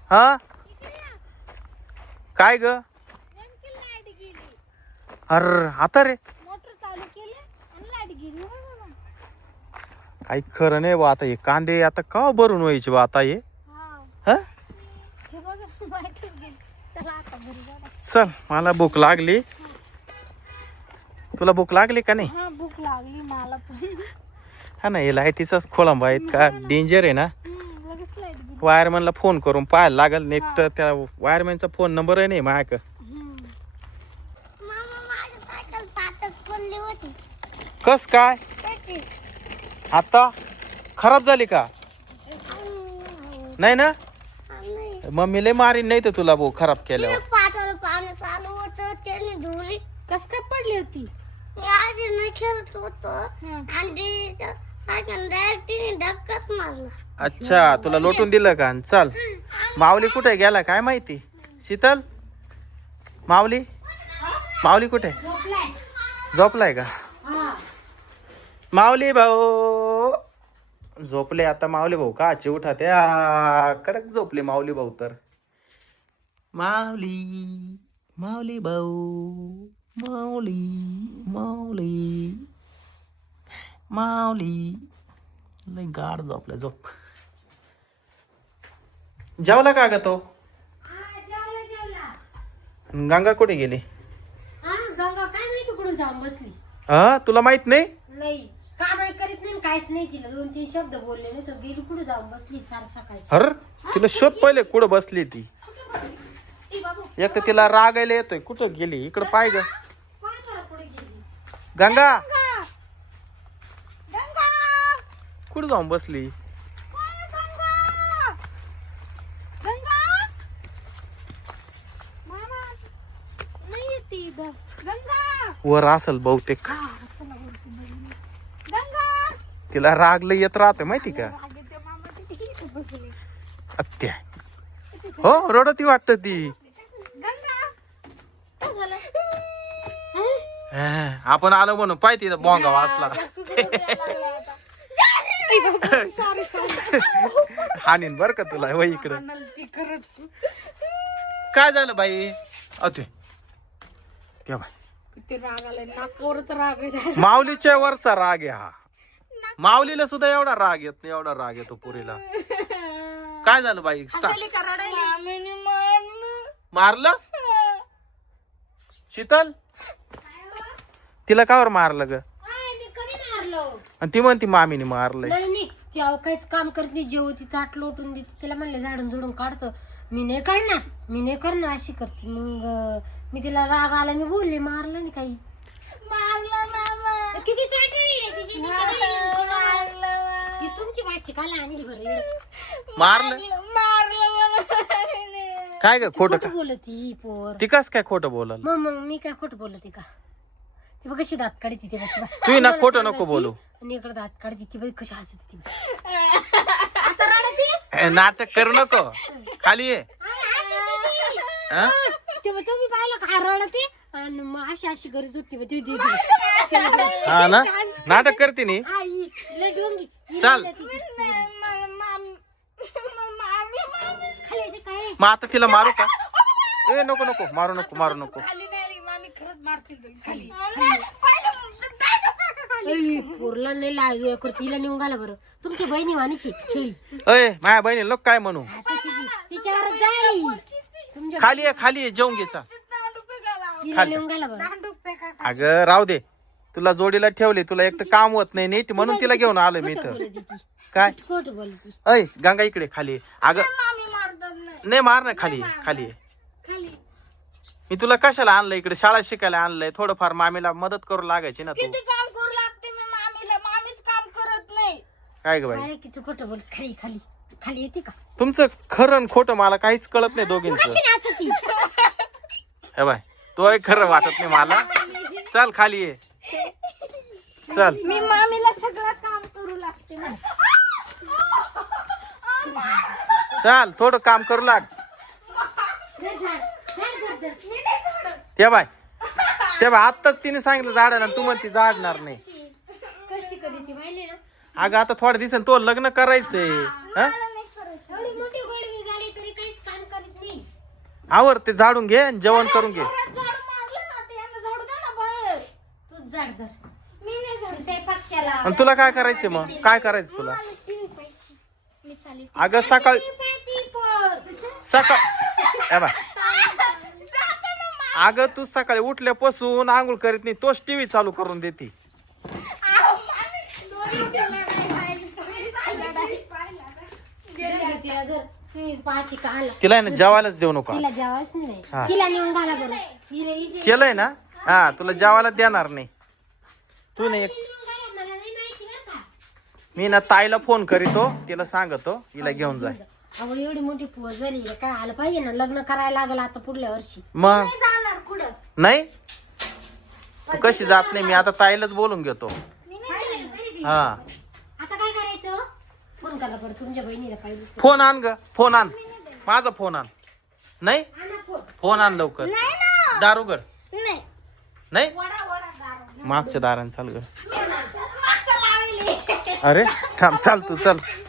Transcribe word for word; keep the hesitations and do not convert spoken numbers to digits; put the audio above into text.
हा काय ग? अर आता रे मोटर चालू केली आणि लाईट गेली हो बाबा. काही खरं नाही बा. आता हे कांदे आता का भरून व्हायचे बा आता हे? हा हा हे बघा लाईटच गेली. चला आता घरी जाऊ. चल मला भूक लागली. तुला भूक लागली का नाही? हा भूक लागली मला पण. हा ना हे लाईटीचाच खोळंबा इतका डेंजर आहे ना. हम्म, लगेच लाईट गेली. वायरमॅनला फोन करून पाहायला लागल. एक तर त्या वायरमॅनचा फोन नंबर आहे नाही माझ्याकडे. हम्म. मामा माझी सायकल ताटच पडली होती. कस काय तशीच. आता खराब झाली का? नाही ना मम्मी लय मारीन नाही तर तुला भाऊ खराब केल्यावर. पाटाला पाणी चालू होतं त्याने धुरी कस काय पडली होती. मी आधी नाही खेळत होतो आणि सायकल डायरेक्ट तिने धक्काच मारला. अच्छा तुला लोटून दिलं का? चल माऊली कुठे गेला काय माहिती. शीतल माऊली माऊली कुठे झोपलाय का? माऊली भाऊ झोपले आता. माऊली भाऊ का आचे उठा त्या कडक झोपले माऊली भाऊ तर. माऊली माऊली भाऊ माऊली माऊली माऊली लय गाढ झोपला. झोप जेवला का ग तो? गंगा कुठे गेली? गंगा काय माहिती कुठून जाऊन बसली. हा तुला माहित नाही? नाही काम करीत नाही काहीच नाही. तिला दोन तीन शब्द बोलले नाही तर गेली कुठे जाऊन बसली सार सकाळची. हर तिला शोध पहिले कुठं बसली ती. एक तर तिला रागायला येतोय. कुठं गेली इकडं पाय ग. गंगा कुठं जाऊन बसली? वर असल बहुतेक. तिला राग लय येत राहतोय माहिती का? आत्या हो रडती वाटत ती. हा, आपण आलो म्हणून पाय तिथं बोंगा वाचला. हानीन बर का तुला वय इकडं. काय झालं बाई? अते त्या बाई माऊलीच्या वरचा राग आहे हा. माऊलीला सुद्धा एवढा राग येत नाही. एवढा राग येतो पुरीला. काय झालं बाई? मारलं शीतल तिला कावर मारलं ग? आणि ती म्हणती मामीने मारलंय. नाही नाही ती अहो काहीच काम करत नाही. जेवती ताट लोटून देते. तिला म्हणले झाडून झुडून काढतं. मी नाही करणार मी नाही करणार अशी करते. मग मी तिला राग आला मी बोलले. मारलं नाही काही. मारलं मामा किती चाटणी रे तिची. तुमची भाची काला आणली बरं. मारलं मारलं काय ग? खोटं खोटं बोलती पोर. ती कस काय खोटं बोलाल? मग मग मी काय खोटं बोलते का? ती बघ कशी दात काढते. ती बघ तू ना खोटं नको बोलू. आणि इकडे दात काढते. ती बघ कशी हसते ती. ए, नाटक करू नको. खाली ये. हा? तेव्हा तुम्ही पाहिलं का रडते आणि मग अशी अशी गरज होती. ती ती हा ना नाटक करते नी. लय डोंगी चल मग आता तिला मारू का? ए नको नको मारू नको मारू नको. पोरला नाही लागली तिला नेऊन घाला बरं. तुमची बहिणी वाणीची खेळी. अय माझ्या बहिणी लोक काय म्हणू? तिच्यावर जाईल. तुमच्या खाली ये खाली ये जेवून घ्यायचा. तिला नेऊन घाला बरं. अगं राहू दे. तुला जोडीला ठेवले. तुला एक तर काम होत नाही नीट म्हणून तिला घेऊन आलो मी इथं. काय खोट बोलती. अय गंगा इकडे खाली ये. अगं नाही मार ना. खाली ये खाली ये. मी तुला कशाला आणलं इकडे? शाळा शिकायला आणलंय. थोडंफार मामीला मदत करू लागायची ना. तू काम करू लागते मी मामीला. मामीच काम करत नाही. काय ग बाई? किती खोटं बोल. खाली खाली खाली येते का? तुमचं खरं खोटं मला काहीच कळत नाही दोघींचं. नाचती हे बाय तो खरं वाटत नाही मला. चल खाली ये. चल मी मामीला सगळं काम करू लागते ना. चल थोडं काम करू लाग. ते बाय ते बाय आत्ताच तिने सांगितलं झाडाला तू म्हणती झाडणार नाही. कशी कधी ती माहिती ना. अगं आता थोड्या दिवसांनी तो लग्न करायचंय. हा एवढी मोठी गोडवी झाली तरी काहीच काम आवर ते झाडून घे आणि जेवण करून घे. तूच झाड धर. मी स्वयंपाक केला. आणि तुला काय करायचं मग? काय करायचं तुला? अगं सकाळ सकाळ ए बाय. अगं तू सकाळी उठल्यापासून आंघोळ करीत नाही, तोच टीव्ही चालू करून देते. तिला आहे ना जेवायलाच देऊ नको. तिला जेवायच नाही. हा. तिला नेऊन घाला बरं. हिला हिची- केलंय ना? हा तुला जेवायला देणार नाही. तू नाही. नेऊन घाला, मला नाही माहिती बरं का. मी ना ताईला फोन करीतो, तिला सांगतो हिला घेऊन जाय. आवड एवढी मोठी पोर झाली काय आलं पाहिजे ना, लग्न करायला लागलं आता पुढल्या वर्षी. मग जाणार कुठं? नाही तू कशी जात नाही, मी आता ताईलाच बोलून घेतो. हा आता काय करायचं? फोन करा बरं तुमच्या बहिणीला पाहिजे. फोन आण ग, फोन आण, माझा फोन आण. नाही आणा फोन. फोन आण लवकर. नाही ना. दार उघड. नाही. नाही वडा वडा दारू. मागच्या दारान चाल ग. मागचं लावेली. अरे थांब, चाल तू चल.